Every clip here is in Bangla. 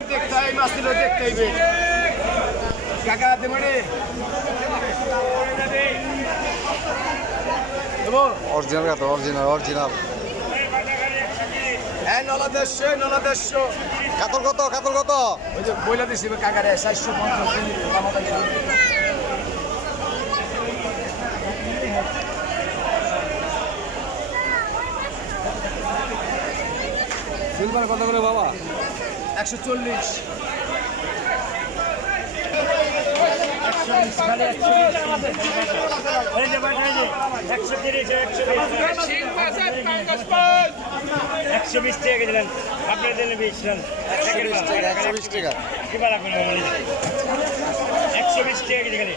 দেখতে হয় মাছ দিলেও দেখতে হইবে কাকা মানে অরিজিনাল কত অরিজিনাল অরিজিনাল হ্যাঁ নলা দেড়শো কাতল কত কাতল কত? ওই যে বইলা দিছি কাকারে চারশো পঞ্চাশ। সিলভার কত করে বাবা। একশো চল্লিশ। একশো বিশ টাকা দিলেন। আপনার বিশ দেন একশো বিশ টাকা একশো বিশ টাকা। কি একশো বিশ টাকা কেজি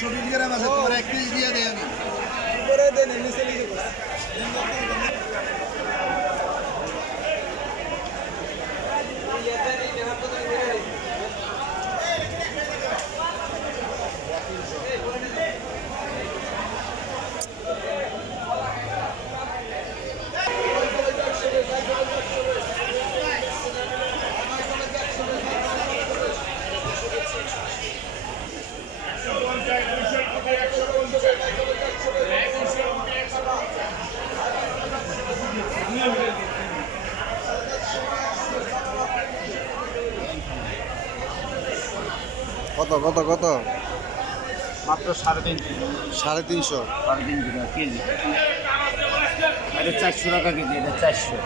পাঁচশো বিশ গ্রাম আছে তোমার একত্রিশ দিয়ে দেয় আমি। কত কত কত? মাত্র সাড়ে তিন সাড়ে তিনশো। সাড়ে তিন কিলো কেজি এটা চারশো টাকা কেজি এটা চারশো।